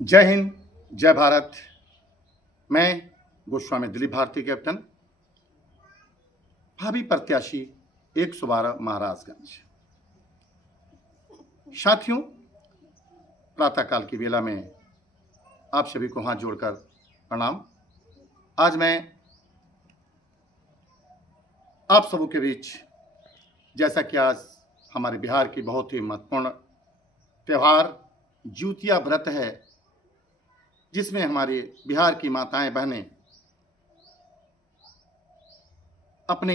जय हिंद, जय भारत। मैं गोस्वामी दिलीप भारती कैप्टन, भावी प्रत्याशी 112 महाराजगंज। साथियों, प्रातःकाल की बेला में आप सभी को हाथ जोड़कर प्रणाम। आज मैं आप सबों के बीच, जैसा कि आज हमारे बिहार की बहुत ही महत्वपूर्ण त्यौहार ज्योतिया व्रत है, जिसमें हमारे बिहार की माताएं बहनें अपने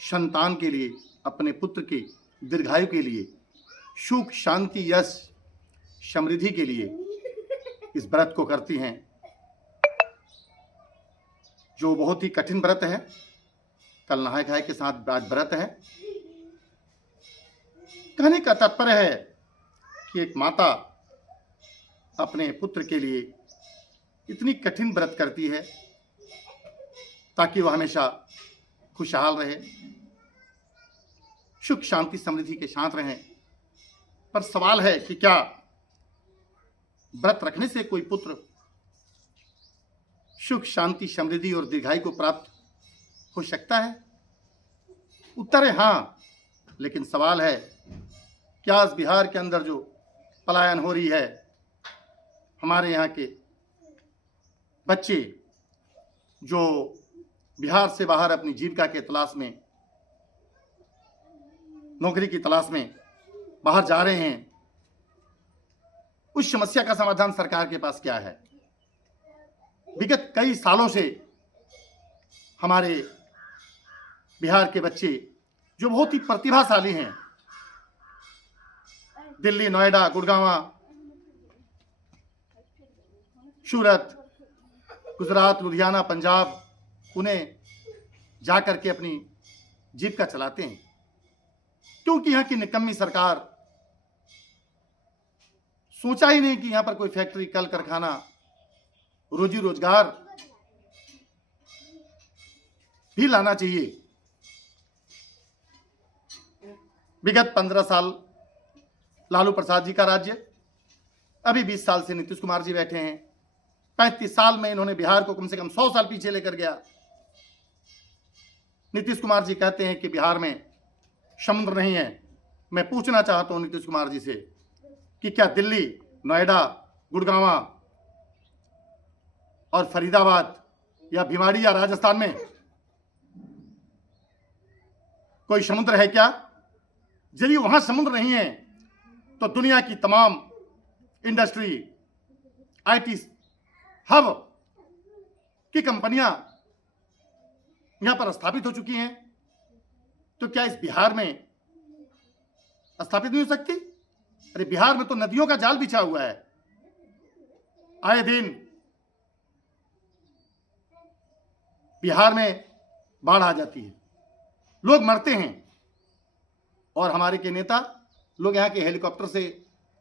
संतान के लिए, अपने पुत्र की दीर्घायु के लिए, सुख शांति यश समृद्धि के लिए इस व्रत को करती हैं, जो बहुत ही कठिन व्रत है। कल नहाय खाए के साथ आज व्रत है। कहने का तात्पर्य है कि एक माता अपने पुत्र के लिए इतनी कठिन व्रत करती है ताकि वह हमेशा खुशहाल रहे, सुख शांति समृद्धि के साथ रहे। पर सवाल है कि क्या व्रत रखने से कोई पुत्र सुख शांति समृद्धि और दीर्घायु को प्राप्त हो सकता है? उत्तर है हाँ, लेकिन सवाल है क्या आज बिहार के अंदर जो पलायन हो रही है, हमारे यहाँ के बच्चे जो बिहार से बाहर अपनी जीविका के तलाश में, नौकरी की तलाश में बाहर जा रहे हैं, उस समस्या का समाधान सरकार के पास क्या है? विगत कई सालों से हमारे बिहार के बच्चे जो बहुत ही प्रतिभाशाली हैं, दिल्ली, नोएडा, गुड़गांव, सूरत, गुजरात, लुधियाना, पंजाब, पुणे जाकर के अपनी जीविका चलाते हैं, क्योंकि यहाँ की निकम्मी सरकार सोचा ही नहीं कि यहाँ पर कोई फैक्ट्री, कल कारखाना, रोजी रोजगार भी लाना चाहिए। विगत 15 साल लालू प्रसाद जी का राज्य, अभी 20 साल से नीतीश कुमार जी बैठे हैं। 35 साल में इन्होंने बिहार को कम से कम 100 साल पीछे लेकर गया। नीतीश कुमार जी कहते हैं कि बिहार में समुद्र नहीं है। मैं पूछना चाहता हूं नीतीश कुमार जी से कि क्या दिल्ली, नोएडा, गुड़गांव और फरीदाबाद या भिवाड़ी या राजस्थान में कोई समुद्र है क्या? यदि वहां समुद्र नहीं है तो दुनिया की तमाम इंडस्ट्री, आईटी हब की कंपनियां यहां पर स्थापित हो चुकी हैं, तो क्या इस बिहार में स्थापित नहीं हो सकती? अरे बिहार में तो नदियों का जाल बिछा हुआ है। आए दिन बिहार में बाढ़ आ जाती है, लोग मरते हैं, और हमारे के नेता लोग यहाँ के हेलीकॉप्टर से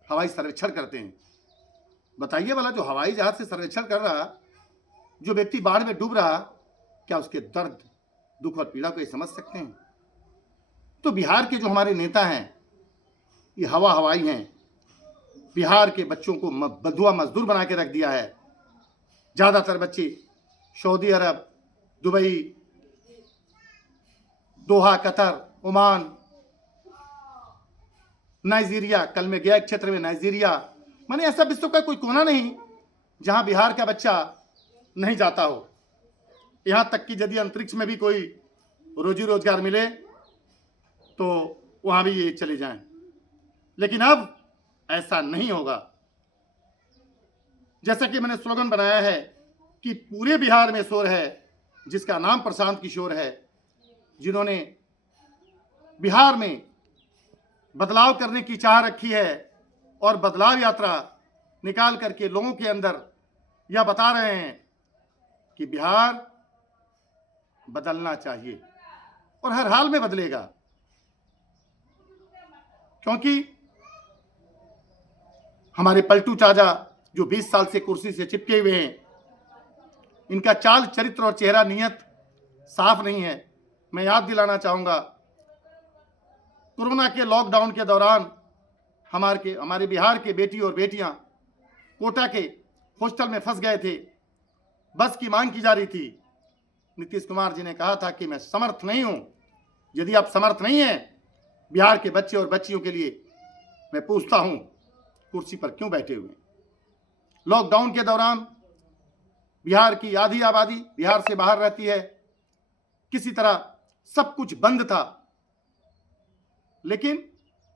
हवाई सर्वेक्षण करते हैं। बताइए वाला, जो हवाई जहाज से सर्वेक्षण कर रहा, जो व्यक्ति बाढ़ में डूब रहा, क्या उसके दर्द, दुख और पीड़ा को ये समझ सकते हैं? तो बिहार के जो हमारे नेता हैं, ये हवा हवाई हैं। बिहार के बच्चों को बंधुआ मजदूर बना के रख दिया है। ज्यादातर बच्चे सऊदी अरब, दुबई, दोहा, कतर, ओमान, नाइजीरिया, कल मैं गया एक क्षेत्र में नाइजीरिया, माने ऐसा विश्व का कोई कोना नहीं जहां बिहार का बच्चा नहीं जाता हो। यहां तक कि यदि अंतरिक्ष में भी कोई रोजी रोजगार मिले तो वहां भी ये चले जाएं। लेकिन अब ऐसा नहीं होगा। जैसा कि मैंने स्लोगन बनाया है कि पूरे बिहार में शोर है, जिसका नाम प्रशांत किशोर है, जिन्होंने बिहार में बदलाव करने की चाह रखी है और बदलाव यात्रा निकाल करके लोगों के अंदर यह बता रहे हैं कि बिहार बदलना चाहिए और हर हाल में बदलेगा। क्योंकि हमारे पलटू चाचा जो 20 साल से कुर्सी से चिपके हुए हैं, इनका चाल चरित्र और चेहरा नीयत साफ नहीं है। मैं याद दिलाना चाहूंगा, कोरोना के लॉकडाउन के दौरान हमारे बिहार के बेटी और बेटियां कोटा के हॉस्टल में फंस गए थे, बस की मांग की जा रही थी। नीतीश कुमार जी ने कहा था कि मैं समर्थ नहीं हूं। यदि आप समर्थ नहीं हैं बिहार के बच्चे और बच्चियों के लिए, मैं पूछता हूं कुर्सी पर क्यों बैठे हुए? लॉकडाउन के दौरान बिहार की आधी आबादी बिहार से बाहर रहती है, किसी तरह सब कुछ बंद था, लेकिन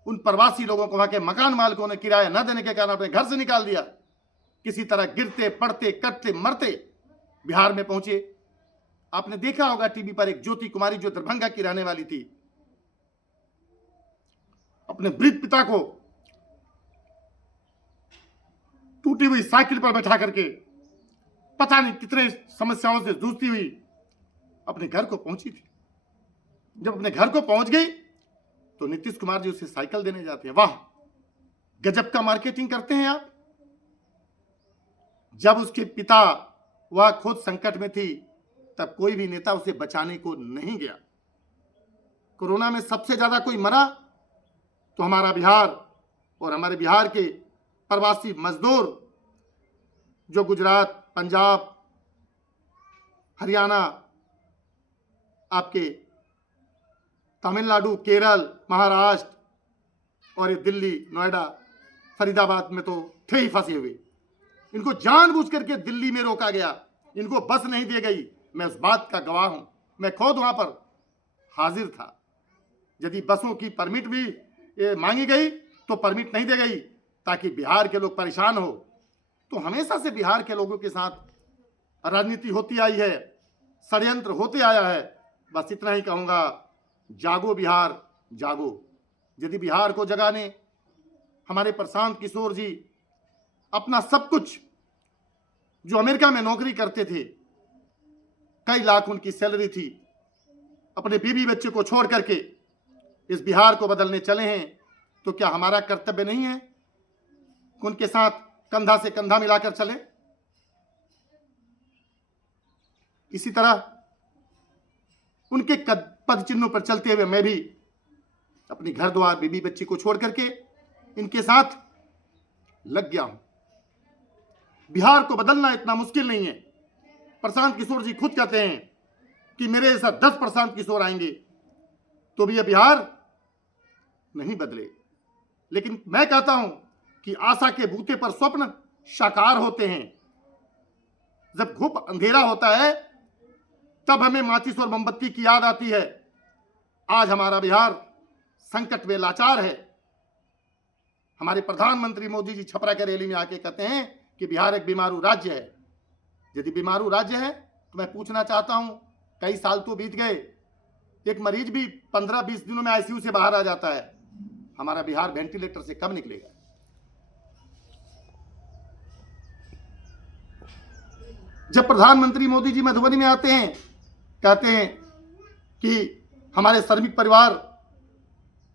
उन प्रवासी लोगों को वहां के मकान मालिकों ने किराया न देने के कारण अपने घर से निकाल दिया। किसी तरह गिरते पड़ते कटते मरते बिहार में पहुंचे। आपने देखा होगा टीवी पर एक ज्योति कुमारी जो दरभंगा की रहने वाली थी, अपने वृद्ध पिता को टूटी हुई साइकिल पर बैठा करके पता नहीं कितने समस्याओं से जूझती हुई अपने घर को पहुंची थी। जब अपने घर को पहुंच गई तो नीतीश कुमार जी उसे साइकिल देने जाते हैं। वाह, गजब का मार्केटिंग करते हैं आप। जब उसके पिता वह खुद संकट में थी तब कोई भी नेता उसे बचाने को नहीं गया। कोरोना में सबसे ज्यादा कोई मरा तो हमारा बिहार और हमारे बिहार के प्रवासी मजदूर जो गुजरात, पंजाब, हरियाणा, आपके तमिलनाडु, केरल, महाराष्ट्र और ये दिल्ली, नोएडा, फरीदाबाद में तो थे ही फंसे हुए। इनको जानबूझ करके दिल्ली में रोका गया, इनको बस नहीं दी गई। मैं उस बात का गवाह हूं, मैं खुद वहां पर हाजिर था। यदि बसों की परमिट भी मांगी गई तो परमिट नहीं दी गई ताकि बिहार के लोग परेशान हो। तो हमेशा से बिहार के लोगों के साथ राजनीति होती आई है, षड्यंत्र होते आया है। बस इतना ही कहूंगा, जागो बिहार जागो। यदि बिहार को जगाने हमारे प्रशांत किशोर जी अपना सब कुछ, जो अमेरिका में नौकरी करते थे, कई लाख उनकी सैलरी थी, अपने बीवी बच्चे को छोड़ करके इस बिहार को बदलने चले हैं, तो क्या हमारा कर्तव्य नहीं है कि उनके साथ कंधा से कंधा मिलाकर चले? इसी तरह उनके पद चिन्हों पर चलते हुए मैं भी अपनी घर द्वार, बीबी बच्ची को छोड़ करके इनके साथ लग गया हूं। बिहार को बदलना इतना मुश्किल नहीं है। प्रशांत किशोर जी खुद कहते हैं कि मेरे जैसा 10 प्रशांत किशोर आएंगे तो भी यह बिहार नहीं बदले। लेकिन मैं कहता हूं कि आशा के बूते पर स्वप्न साकार होते हैं। जब घुप अंधेरा होता है तब हमें माचिस और मोमबत्ती की याद आती है। आज हमारा बिहार संकट में लाचार है। हमारे प्रधानमंत्री मोदी जी छपरा के रैली में आके कहते हैं कि बिहार एक बीमारू राज्य है। यदि बीमारू राज्य है तो मैं पूछना चाहता हूं, कई साल तो बीत गए, एक मरीज भी 15-20 दिनों में आईसीयू से बाहर आ जाता है। हमारा बिहार वेंटिलेटर से कब निकलेगा? जब प्रधानमंत्री मोदी जी मधुबनी में आते हैं, कहते हैं कि हमारे श्रमिक परिवार,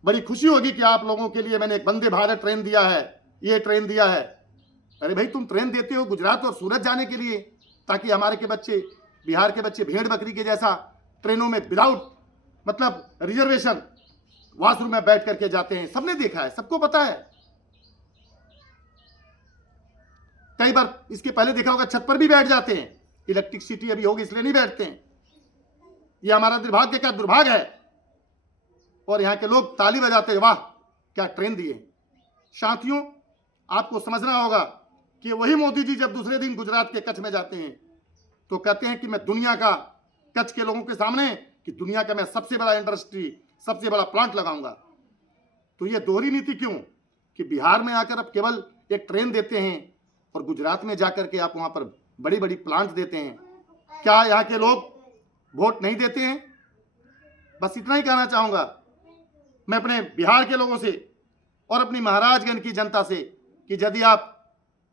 बड़ी खुशी होगी कि आप लोगों के लिए मैंने एक वंदे भारत ट्रेन दिया है, ये ट्रेन दिया है। अरे भाई, तुम ट्रेन देते हो गुजरात और सूरत जाने के लिए, ताकि हमारे के बच्चे, बिहार के बच्चे भेड़ बकरी के जैसा ट्रेनों में विदाउट मतलब रिजर्वेशन वॉशरूम में बैठ करके जाते हैं। सबने देखा है, सबको पता है। कई बार इसके पहले देखा होगा छत पर भी बैठ जाते हैं। इलेक्ट्रिसिटी अभी होगी इसलिए नहीं बैठते हैं। ये हमारा दुर्भाग्य का दुर्भाग्य है। और यहाँ के लोग ताली बजाते हैं, वाह क्या ट्रेन दिए। साथियों, आपको समझना होगा कि वही मोदी जी जब दूसरे दिन गुजरात के कच्छ में जाते हैं तो कहते हैं कि मैं दुनिया का, कच्छ के लोगों के सामने, कि दुनिया का मैं सबसे बड़ा इंडस्ट्री, सबसे बड़ा प्लांट लगाऊंगा। तो ये दोहरी नीति क्यों कि बिहार में आकर अब केवल एक ट्रेन देते हैं और गुजरात में जाकर के आप वहां पर बड़ी बड़ी प्लांट देते हैं? क्या यहाँ के लोग वोट नहीं देते हैं? बस इतना ही कहना चाहूंगा मैं अपने बिहार के लोगों से और अपनी महाराजगंज की जनता से कि यदि आप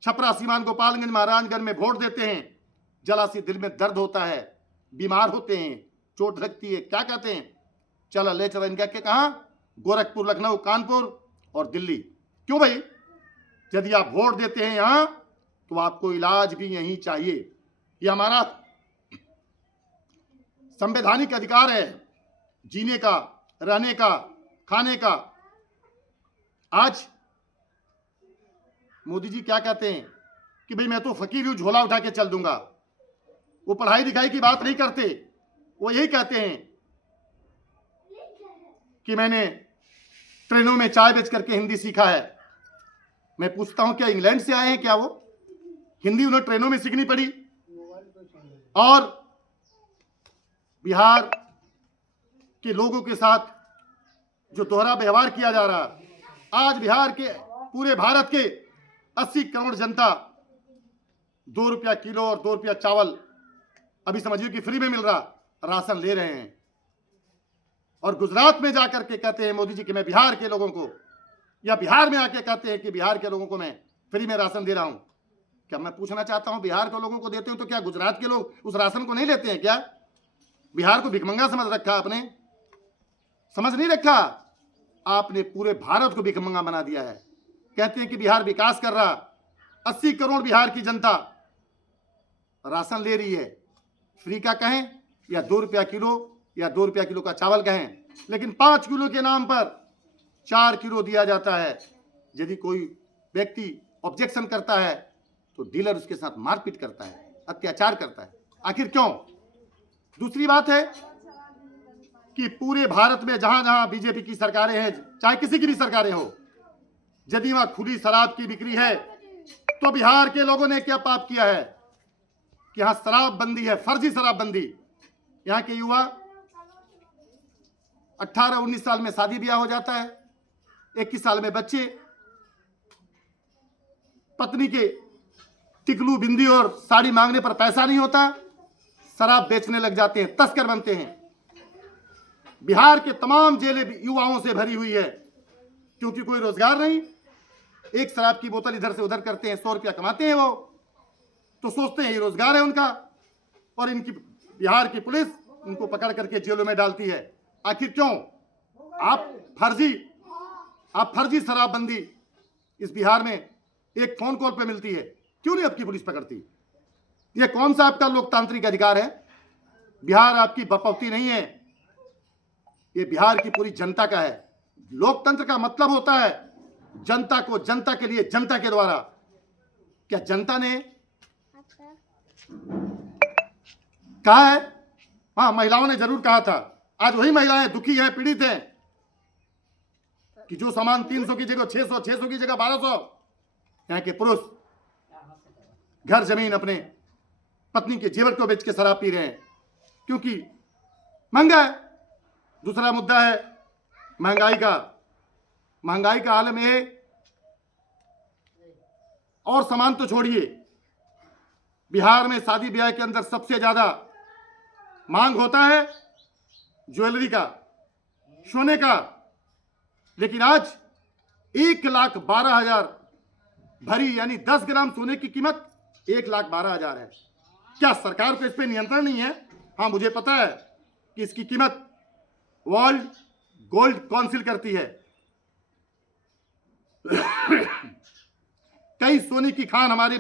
छपरा, सीमान, गोपालगंज, महाराजगंज में वोट देते हैं, जला सी दिल में दर्द होता है, बीमार होते हैं, चोट लगती है, क्या कहते हैं, चलो ले चलो इनका के कहा, गोरखपुर, लखनऊ, कानपुर और दिल्ली। क्यों भाई? यदि आप वोट देते हैं यहां तो आपको इलाज भी यहीं चाहिए। ये हमारा संवैधानिक अधिकार है, जीने का, रहने का, खाने का। आज मोदी जी क्या कहते हैं कि भाई मैं तो फकीर हूं, झोला उठा के चल दूंगा। वो पढ़ाई लिखाई की बात नहीं करते, वो यही कहते हैं कि मैंने ट्रेनों में चाय बेच करके हिंदी सीखा है। मैं पूछता हूं क्या इंग्लैंड से आए हैं क्या? वो हिंदी उन्हें ट्रेनों में सीखनी पड़ी? और बिहार के लोगों के साथ जो दोहरा व्यवहार किया जा रहा, आज बिहार के पूरे भारत के 80 करोड़ जनता 2 रुपया किलो और 2 रुपया चावल अभी समझिए कि फ्री में मिल रहा राशन ले रहे हैं। और गुजरात में जाकर के कहते हैं मोदी जी कि मैं बिहार के लोगों को, या बिहार में आके कहते हैं कि बिहार के लोगों को मैं फ्री में राशन दे रहा हूं। क्या मैं पूछना चाहता हूं, बिहार के लोगों को देते हो तो क्या गुजरात के लोग उस राशन को नहीं लेते हैं क्या? बिहार को भिखमंगा समझ रखा आपने? समझ नहीं रखा, आपने पूरे भारत को भिखमंगा बना दिया है। कहते हैं कि बिहार विकास कर रहा, 80 करोड़ बिहार की जनता राशन ले रही है, फ्री का कहें या 2 रुपया किलो या 2 रुपया किलो का चावल कहें, लेकिन 5 किलो के नाम पर 4 किलो दिया जाता है। यदि कोई व्यक्ति ऑब्जेक्शन करता है तो डीलर उसके साथ मारपीट करता है, अत्याचार करता है। आखिर क्यों? दूसरी बात है कि पूरे भारत में जहां जहां बीजेपी की सरकारें हैं, चाहे किसी की भी सरकारें हो, यदि वहां खुली शराब की बिक्री है तो बिहार के लोगों ने क्या पाप किया है कि यहां शराबबंदी है, फर्जी शराबबंदी। यहां के युवा 18-19 साल में शादी ब्याह हो जाता है, 21 साल में बच्चे, पत्नी के टिकलू बिंदी और साड़ी मांगने पर पैसा नहीं होता, शराब बेचने लग जाते हैं, तस्कर बनते हैं। बिहार के तमाम जेलें युवाओं से भरी हुई है, क्योंकि कोई रोजगार नहीं। एक शराब की बोतल इधर से उधर करते हैं, 100 रुपया कमाते हैं वो, तो सोचते हैं ये रोजगार है उनका, और इनकी बिहार की पुलिस उनको पकड़ करके जेलों में डालती है। आखिर क्यों? आप फर्जी शराबबंदी इस बिहार में एक फोन कॉल पे मिलती है, क्यों नहीं आपकी पुलिस पकड़ती? ये कौन सा आपका लोकतांत्रिक अधिकार है? बिहार आपकी बपौती नहीं है, ये बिहार की पूरी जनता का है। लोकतंत्र का मतलब होता है जनता को, जनता के लिए, जनता के द्वारा। क्या जनता ने कहा है? हाँ, महिलाओं ने जरूर कहा था। आज वही महिलाएं दुखी हैं, पीड़ित हैं कि जो सामान 300 की जगह 600, 600 की जगह 1200, यहाँ के पुरुष घर जमीन अपने पत्नी के जेवर को बेच के शराब पी रहे हैं, क्योंकि महंगा है। दूसरा मुद्दा है महंगाई का। महंगाई का आलम है, और सामान तो छोड़िए, बिहार में शादी ब्याह के अंदर सबसे ज्यादा मांग होता है ज्वेलरी का, सोने का। लेकिन आज 1,12,000 भरी, यानी 10 ग्राम सोने की कीमत 1,12,000 है। क्या सरकार को इस पर नियंत्रण नहीं है? हाँ, मुझे पता है कि इसकी कीमत वर्ल्ड गोल्ड काउंसिल करती है। कई सोने की खान हमारे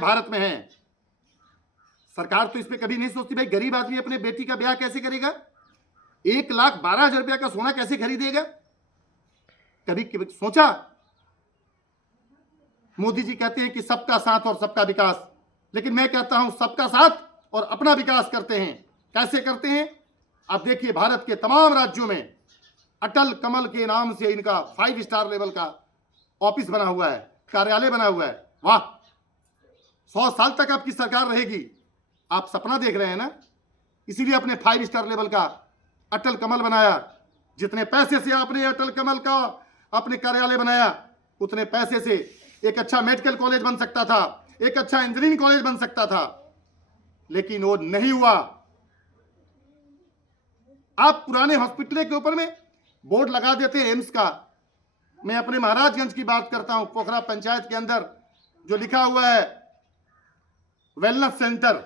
भारत में है। सरकार तो इस पे कभी नहीं सोचती, भाई गरीब आदमी अपने बेटी का ब्याह कैसे करेगा? 1,12,000 रुपया का सोना कैसे खरीदेगा? कभी सोचा? मोदी जी कहते हैं कि सबका साथ और सबका विकास, लेकिन मैं कहता हूं सबका साथ और अपना विकास करते हैं। कैसे करते हैं? आप देखिए, भारत के तमाम राज्यों में अटल कमल के नाम से इनका 5 स्टार लेवल का ऑफिस बना हुआ है, कार्यालय बना हुआ है। वाह, 100 साल तक आपकी सरकार रहेगी, आप सपना देख रहे हैं ना? इसीलिए अपने 5 स्टार लेवल का अटल कमल बनाया। जितने पैसे से आपने अटल कमल का अपने कार्यालय बनाया, उतने पैसे से एक अच्छा मेडिकल कॉलेज बन सकता था, एक अच्छा इंजीनियरिंग कॉलेज बन सकता था, लेकिन वो नहीं हुआ। आप पुराने हॉस्पिटल के ऊपर में बोर्ड लगा देते हैं एम्स का। मैं अपने महाराजगंज की बात करता हूं, पोखरा पंचायत के अंदर जो लिखा हुआ है वेलनेस सेंटर।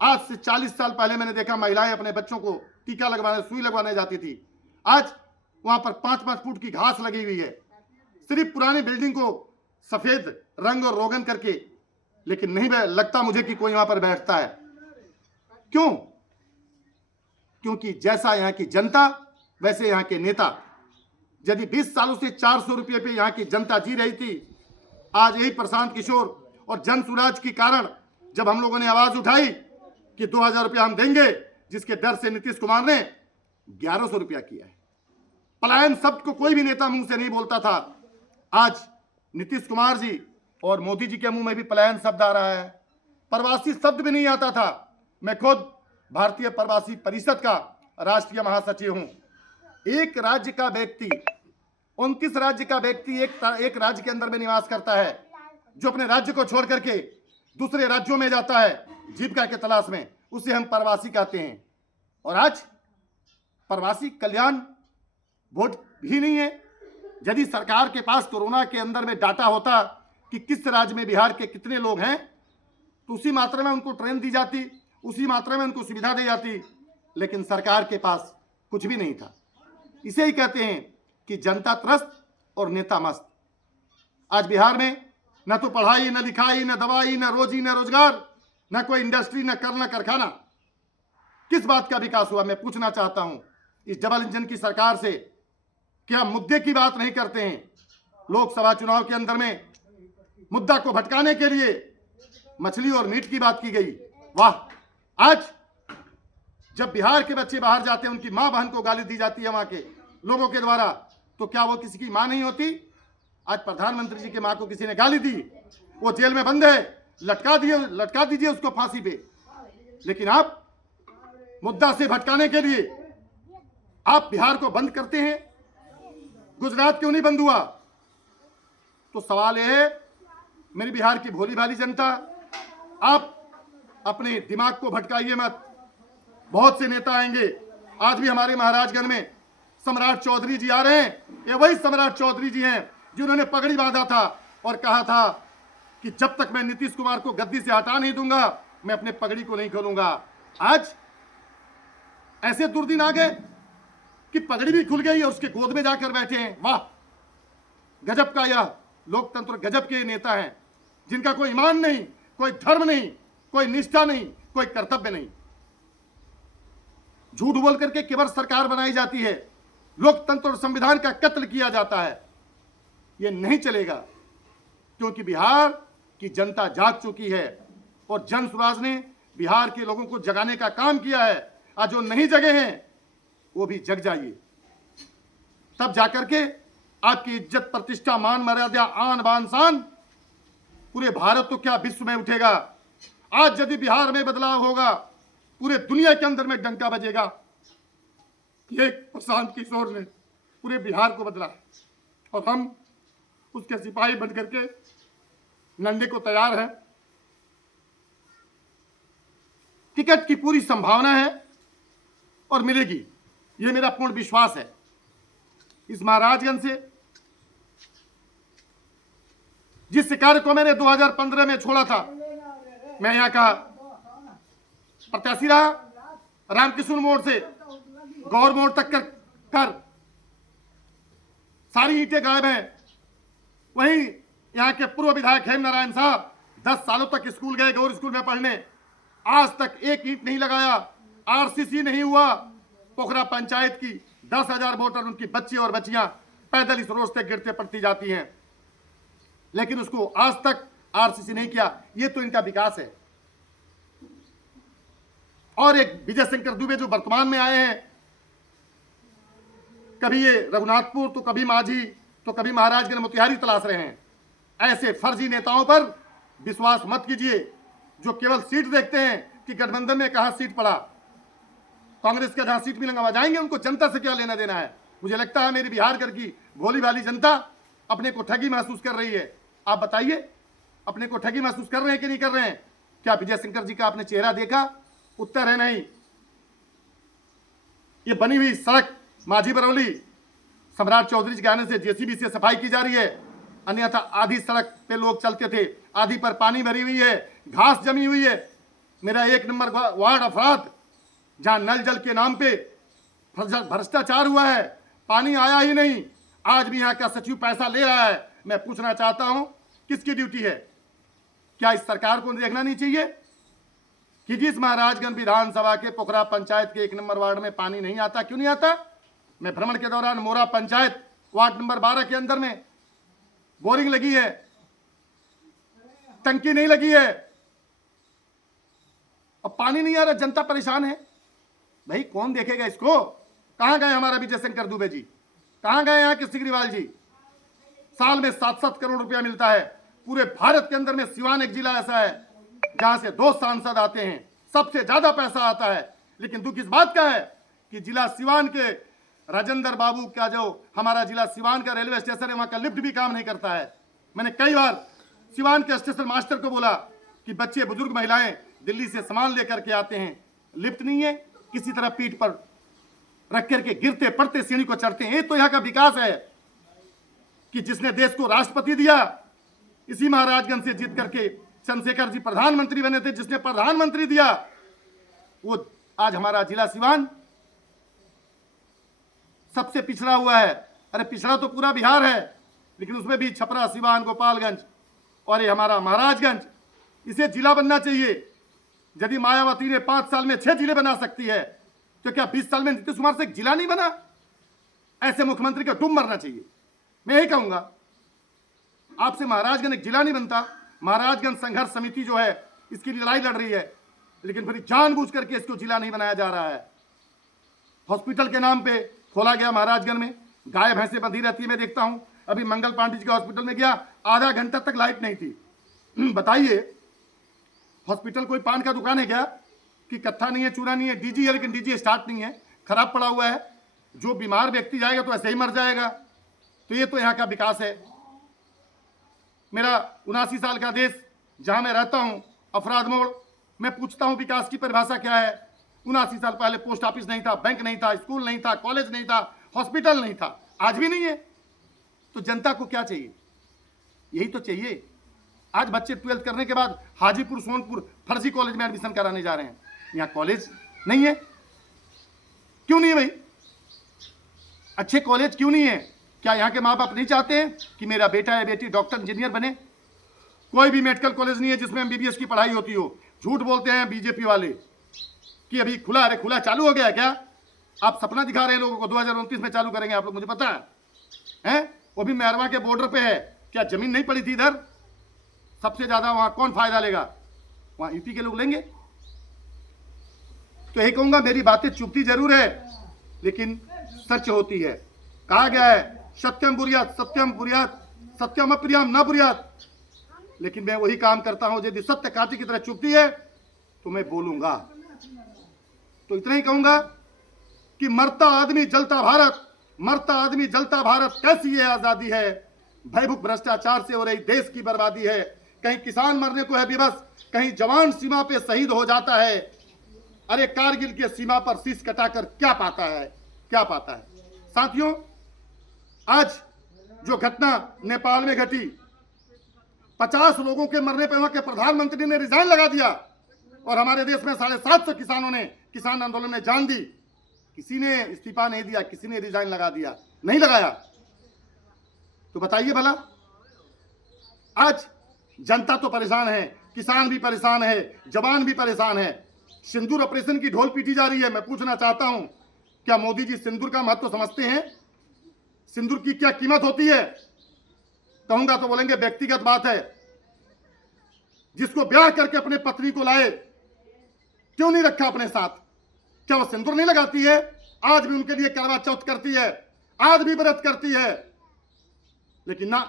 आज से 40 साल पहले मैंने देखा महिलाएं अपने बच्चों को टीका लगवाने, सुई लगवाने जाती थी। आज वहां पर 5-5 फुट की घास लगी हुई है, सिर्फ पुरानी बिल्डिंग को सफेद रंग और रोगन करके। लेकिन नहीं लगता मुझे कि कोई वहां पर बैठता है। क्यों? क्योंकि जैसा यहां की जनता वैसे यहां के नेता। यदि 20 सालों से 400 रुपये पे यहां की जनता जी रही थी, आज यही प्रशांत किशोर और जन सुराज के कारण जब हम लोगों ने आवाज उठाई कि 2000 रुपया हम देंगे, जिसके डर से नीतीश कुमार ने 1100 रुपया किया है। पलायन शब्द को कोई भी नेता मुंह से नहीं बोलता था। आज नीतीश कुमार जी और मोदी जी के मुंह में भी पलायन शब्द आ रहा है। प्रवासी शब्द भी नहीं आता था। मैं खुद भारतीय प्रवासी परिषद का राष्ट्रीय महासचिव हूं। एक राज्य का व्यक्ति 29 राज्य का व्यक्ति एक राज्य के अंदर में निवास करता है, जो अपने राज्य को छोड़ करके दूसरे राज्यों में जाता है जीविका के तलाश में, उसे हम प्रवासी कहते हैं। और आज प्रवासी कल्याण बोर्ड भी नहीं है। यदि सरकार के पास कोरोना के अंदर में डाटा होता कि किस राज्य में बिहार के कितने लोग हैं, तो उसी मात्रा में उनको ट्रेन दी जाती, उसी मात्रा में उनको सुविधा दी जाती। लेकिन सरकार के पास कुछ भी नहीं था। इसे ही कहते हैं कि जनता त्रस्त और नेता मस्त। आज बिहार में न तो पढ़ाई, न लिखाई, न दवाई, न रोजी, न रोजगार, न कोई इंडस्ट्री, न कर, न कारखाना। किस बात का विकास हुआ? मैं पूछना चाहता हूं इस डबल इंजन की सरकार से। क्या मुद्दे की बात नहीं करते हैं? लोकसभा चुनाव के अंदर में मुद्दा को भटकाने के लिए मछली और मीट की बात की गई। वाह! आज जब बिहार के बच्चे बाहर जाते हैं, उनकी मां बहन को गाली दी जाती है वहां के लोगों के द्वारा, तो क्या वो किसी की मां नहीं होती? आज प्रधानमंत्री जी की मां को किसी ने गाली दी, वो जेल में बंद है, लटका दीजिए उसको फांसी पे। लेकिन आप मुद्दा से भटकाने के लिए आप बिहार को बंद करते हैं। गुजरात क्यों नहीं बंद हुआ? तो सवाल यह है, मेरी बिहार की भोली भाली जनता, आप अपने दिमाग को भटकाइए मत। बहुत से नेता आएंगे। आज भी हमारे महाराजगंज में सम्राट चौधरी जी आ रहे हैं। ये वही सम्राट चौधरी जी हैं जिन्होंने पगड़ी बांधा था और कहा था कि जब तक मैं नीतीश कुमार को गद्दी से हटा नहीं दूंगा, मैं अपने पगड़ी को नहीं खोलूंगा। आज ऐसे दुर्दिन आ गए कि पगड़ी भी खुल गई और उसके गोद में जाकर बैठे हैं। वाह! गजब का यह लोकतंत्र, गजब के नेता हैं जिनका कोई ईमान नहीं, कोई धर्म नहीं, कोई निष्ठा नहीं, कोई कर्तव्य नहीं। झूठ बोल करके केवल सरकार बनाई जाती है, लोकतंत्र और संविधान का कत्ल किया जाता है। यह नहीं चलेगा, क्योंकि बिहार की जनता जाग चुकी है और जन सुराज ने बिहार के लोगों को जगाने का काम किया है। आज जो नहीं जगे हैं वो भी जग जाइए, तब जाकर के आपकी इज्जत, प्रतिष्ठा, मान, मर्यादा, आन बान, शान पूरे भारत तो क्या विश्व में उठेगा। आज यदि बिहार में बदलाव होगा, पूरे दुनिया के अंदर में डंका बजेगा। ये प्रशांत किशोर ने पूरे बिहार को बदला और हम उसके सिपाही बन करके लड़ने को तैयार हैं। टिकट की पूरी संभावना है और मिलेगी, ये मेरा पूर्ण विश्वास है। इस महाराजगंज से जिस कार्य को मैंने 2015 में छोड़ा था, मैं यहां का प्रत्याशी रहा। रामकृष्ण मोड़ से गौर मोड़ तक कर सारी ईंटें गायब हैं। वहीं यहाँ के पूर्व विधायक हेम नारायण साहब 10 सालों तक स्कूल गए, गौर स्कूल में पढ़ने, आज तक एक ईंट नहीं लगाया, आरसीसी नहीं हुआ। पोखरा पंचायत की 10,000 वोटर, उनकी बच्चे और बच्चियां पैदल इस रोड से गिरते पड़ती जाती हैं, लेकिन उसको आज तक आरसीसी नहीं किया। ये तो इनका विकास है। और एक विजय शंकर दुबे जो वर्तमान में आए हैं, कभी ये रघुनाथपुर, तो कभी माझी, तो कभी महाराजगंज मोतिहारी तलाश रहे हैं। ऐसे फर्जी नेताओं पर विश्वास मत कीजिए, जो केवल सीट देखते हैं कि गठबंधन में कहां सीट पड़ा, कांग्रेस का जहां सीट मिलेंगे वहां जाएंगे। उनको जनता से क्या लेना देना है? मुझे लगता है मेरी बिहार घर की भोली भाली जनता अपने को ठगी महसूस कर रही है। आप बताइए, अपने को ठगी महसूस कर रहे हैं कि नहीं कर रहे हैं? क्या विजय शंकर जी का आपने चेहरा देखा? उत्तर है नहीं। ये बनी हुई सड़क माझी बरौली सम्राट चौधरी जी के आने से जेसीबी से सफाई की जा रही है, अन्यथा आधी सड़क पे लोग चलते थे, आधी पर पानी भरी हुई है, घास जमी हुई है। मेरा 1 नंबर वार्ड अफराद, जहां नल जल के नाम पे भ्रष्टाचार हुआ है, पानी आया ही नहीं, आज भी यहाँ का सचिव पैसा ले रहा है। मैं पूछना चाहता हूं, किसकी ड्यूटी है? क्या इस सरकार को देखना नहीं चाहिए कि जिस महाराजगंज विधानसभा के पोखरा पंचायत के 1 नंबर वार्ड में पानी नहीं आता? क्यों नहीं आता? मैं भ्रमण के दौरान मोरा पंचायत वार्ड नंबर 12 के अंदर में बोरिंग लगी है, टंकी नहीं लगी है, अब पानी नहीं आ रहा, जनता परेशान है। भाई कौन देखेगा इसको? कहां गए हमारा विजय शंकर दुबे जी? कहां गए यहाँ के सिग्रीवाल जी? साल में 7-7 करोड़ रुपया मिलता है। पूरे भारत के अंदर में सिवान एक जिला ऐसा है जहां से 2 सांसद आते हैं, सबसे ज्यादा पैसा आता है। लेकिन दुख इस बात का है कि जिला सिवान के राजेंद्र बाबू का, जो हमारा जिला सिवान का रेलवे स्टेशन है, वहां का लिफ्ट भी काम नहीं करता है। मैंने कई बार सिवान के स्टेशन मास्टर को बोला कि बच्चे, बुजुर्ग, महिलाएं दिल्ली से सामान लेकर के आते हैं, लिफ्ट नहीं है, किसी तरह पीठ पर रख करके गिरते पड़ते सीढ़ी को चढ़ते हैं। ये तो यहाँ का विकास है कि जिसने देश को राष्ट्रपति दिया, इसी महाराजगंज से जीत करके चंद्रशेखर जी प्रधानमंत्री बने थे, जिसने प्रधानमंत्री दिया, वो आज हमारा जिला सिवान सबसे पिछड़ा हुआ है। अरे पिछड़ा तो पूरा बिहार है, लेकिन उसमें भी छपरा, सिवान, गोपालगंज और ये हमारा महाराजगंज, इसे जिला बनना चाहिए। यदि मायावती ने 5 साल में 6 जिले बना सकती है, तो क्या 20 साल में नीतीश कुमार से एक जिला नहीं बना? ऐसे मुख्यमंत्री का डूब मरना चाहिए। मैं यही कहूंगा, आपसे महाराजगंज एक जिला नहीं बनता। महाराजगंज संघर्ष समिति जो है, इसकी लड़ाई लड़ रही है, लेकिन फिर जानबूझ करके इसको जिला नहीं बनाया जा रहा है। हॉस्पिटल के नाम पे खोला गया महाराजगंज में, गाय भैंसे बंधी रहती है। मैं देखता हूं, अभी मंगल पांडे जी के हॉस्पिटल में गया, आधा घंटा तक लाइट नहीं थी। बताइए, हॉस्पिटल कोई पान का दुकान है क्या कि कत्था नहीं है, चूरा नहीं है? डीजी है, लेकिन डीजी स्टार्ट नहीं है, खराब पड़ा हुआ है। जो बीमार व्यक्ति जाएगा तो ऐसे ही मर जाएगा। तो ये तो यहाँ का विकास है। मेरा 79 साल का देश जहां मैं रहता हूं, अफराद मोड़, मैं पूछता हूं विकास की परिभाषा क्या है? 79 साल पहले पोस्ट ऑफिस नहीं था, बैंक नहीं था, स्कूल नहीं था, कॉलेज नहीं था, हॉस्पिटल नहीं था, आज भी नहीं है। तो जनता को क्या चाहिए? यही तो चाहिए। आज बच्चे 12th करने के बाद हाजीपुर, सोनपुर फर्जी कॉलेज में एडमिशन कराने जा रहे हैं। यहाँ कॉलेज नहीं है। क्यों नहीं है भाई? अच्छे कॉलेज क्यों नहीं है? क्या यहाँ के माँ बाप नहीं चाहते हैं कि मेरा बेटा या बेटी डॉक्टर, इंजीनियर बने? कोई भी मेडिकल कॉलेज नहीं है जिसमें MBBS की पढ़ाई होती हो। झूठ बोलते हैं बीजेपी वाले कि अभी खुला, अरे खुला चालू हो गया क्या? आप सपना दिखा रहे हैं लोगों को, 2029 में चालू करेंगे आप लोग, मुझे पता है। वो भी मैरवा के बॉर्डर पे है। क्या जमीन नहीं पड़ी थी इधर? सबसे ज्यादा वहां कौन फायदा लेगा? वहां यूपी के लोग लेंगे। तो यही कहूंगा, मेरी बातें चुभती जरूर है, लेकिन सच होती है। कहा गया है, सत्यम बुरियात, सत्यम बुरियात, सत्यम अप्रियम न बुरियात। लेकिन मैं वही काम करता हूं, यदि सत्य कांटे की तरह चुभती है तो मैं बोलूंगा। तो इतना ही कहूंगा कि मरता आदमी जलता भारत, मरता आदमी जलता भारत, कैसी ये आजादी है? भयभुक भ्रष्टाचार से हो रही देश की बर्बादी है। कहीं किसान मरने को है विवश, कहीं जवान सीमा पे शहीद हो जाता है। अरे कारगिल के सीमा पर शीश कटाकर क्या पाता है? क्या पाता है? साथियों, आज जो घटना नेपाल में घटी, 50 लोगों के मरने पर वहां के प्रधानमंत्री ने रिजाइन लगा दिया, और हमारे देश में 750 किसानों ने किसान आंदोलन में जान दी। किसी ने इस्तीफा नहीं दिया, किसी ने रिजाइन लगा दिया? नहीं लगाया। तो बताइए भला, आज जनता तो परेशान है, किसान भी परेशान है, जवान भी परेशान है। सिंदूर ऑपरेशन की ढोल पीटी जा रही है। मैं पूछना चाहता हूं, क्या मोदी जी सिंदूर का महत्व समझते हैं? सिंदूर की क्या कीमत होती है? कहूंगा तो बोलेंगे व्यक्तिगत बात है। जिसको ब्याह करके अपने पत्नी को लाए, क्यों नहीं रखा अपने साथ? क्या वो सिंदूर नहीं लगाती है? आज भी उनके लिए करवा चौथ करती है, आज भी व्रत करती है। लेकिन ना,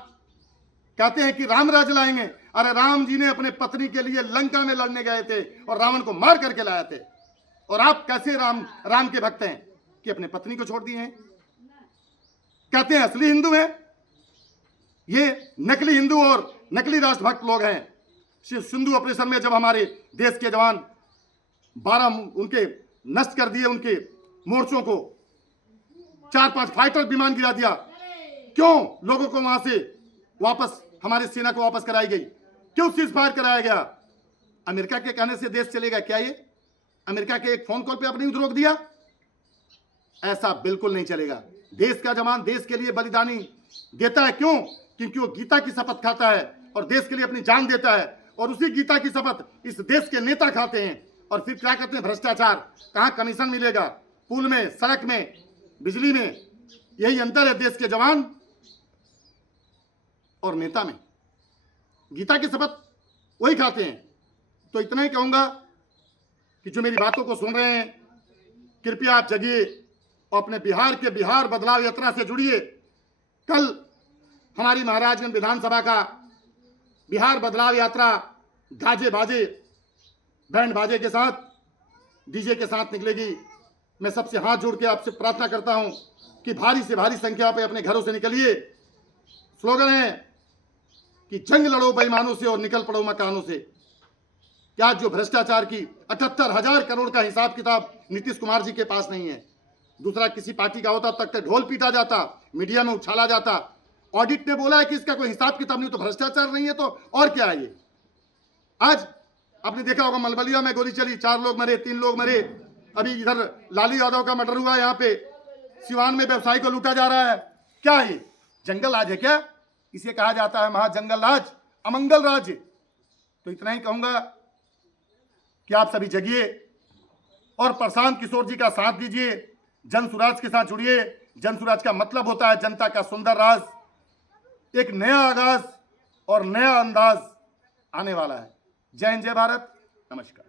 कहते हैं कि राम राज्य लाएंगे। अरे राम जी ने अपने पत्नी के लिए लंका में लड़ने गए थे और रावण को मार करके लाए थे। और आप कैसे राम के भक्त हैं कि अपने पत्नी को छोड़ दिए हैं? कहते हैं असली हिंदू हैं। ये नकली हिंदू और नकली राष्ट्रभक्त लोग हैं। सिंधु ऑपरेशन में जब हमारे देश के जवान 12 उनके नष्ट कर दिए, उनके मोर्चों को, 4-5 फाइटर विमान गिरा दिया, क्यों लोगों को वहां से वापस, हमारी सेना को वापस कराई गई? क्यों सीज फायर कराया गया? अमेरिका के कहने से देश चलेगा क्या? ये अमेरिका के एक फोन कॉल पे आपने युद्ध रोक दिया? ऐसा बिल्कुल नहीं चलेगा। देश का जवान देश के लिए बलिदानी देता है। क्यों? क्योंकि वो गीता की शपथ खाता है और देश के लिए अपनी जान देता है। और उसी गीता की शपथ इस देश के नेता खाते हैं। और फिर क्या करते हैं? भ्रष्टाचार। कहां कमीशन मिलेगा? पुल में, सड़क में, बिजली में। यही अंतर है देश के जवान और नेता में। गीता की शपथ वही खाते हैं। तो इतना ही कहूँगा कि जो मेरी बातों को सुन रहे हैं, कृपया आप जगिए और अपने बिहार के बिहार बदलाव यात्रा से जुड़िए। कल हमारी महाराजगंज विधानसभा का बिहार बदलाव यात्रा गाजे बाजे बैंड बाजे के साथ, डीजे के साथ निकलेगी। मैं सबसे हाथ जोड़ के आपसे प्रार्थना करता हूं कि भारी से भारी संख्या पे अपने घरों से निकलिए। स्लोगन है कि जंग लड़ो बेईमानों से और निकल पड़ो मकानों से। क्या जो भ्रष्टाचार की 78,000 करोड़ का हिसाब किताब नीतीश कुमार जी के पास नहीं है, दूसरा किसी पार्टी का होता तक ढोल पीटा जाता, मीडिया में उछाला जाता। ऑडिट ने बोला है कि इसका कोई हिसाब किताब नहीं, तो भ्रष्टाचार नहीं है तो और क्या है ये। आज आपने देखा होगा मलबलिया में गोली चली, 4 लोग मरे, 3 लोग मरे। अभी इधर लालू यादव का मर्डर हुआ, यहाँ पे सिवान में व्यवसायी को लूटा जा रहा है। क्या है ये, जंगल राज है क्या? इसे कहा जाता है महाजंगल राज, अमंगल राज। तो इतना ही कहूंगा कि आप सभी जगिए और प्रशांत किशोर जी का साथ दीजिए, जन सुराज के साथ जुड़िए। जन सुराज का मतलब होता है जनता का सुंदर राज। एक नया आगाज और नया अंदाज आने वाला है। जय हिंद, जय भारत, नमस्कार।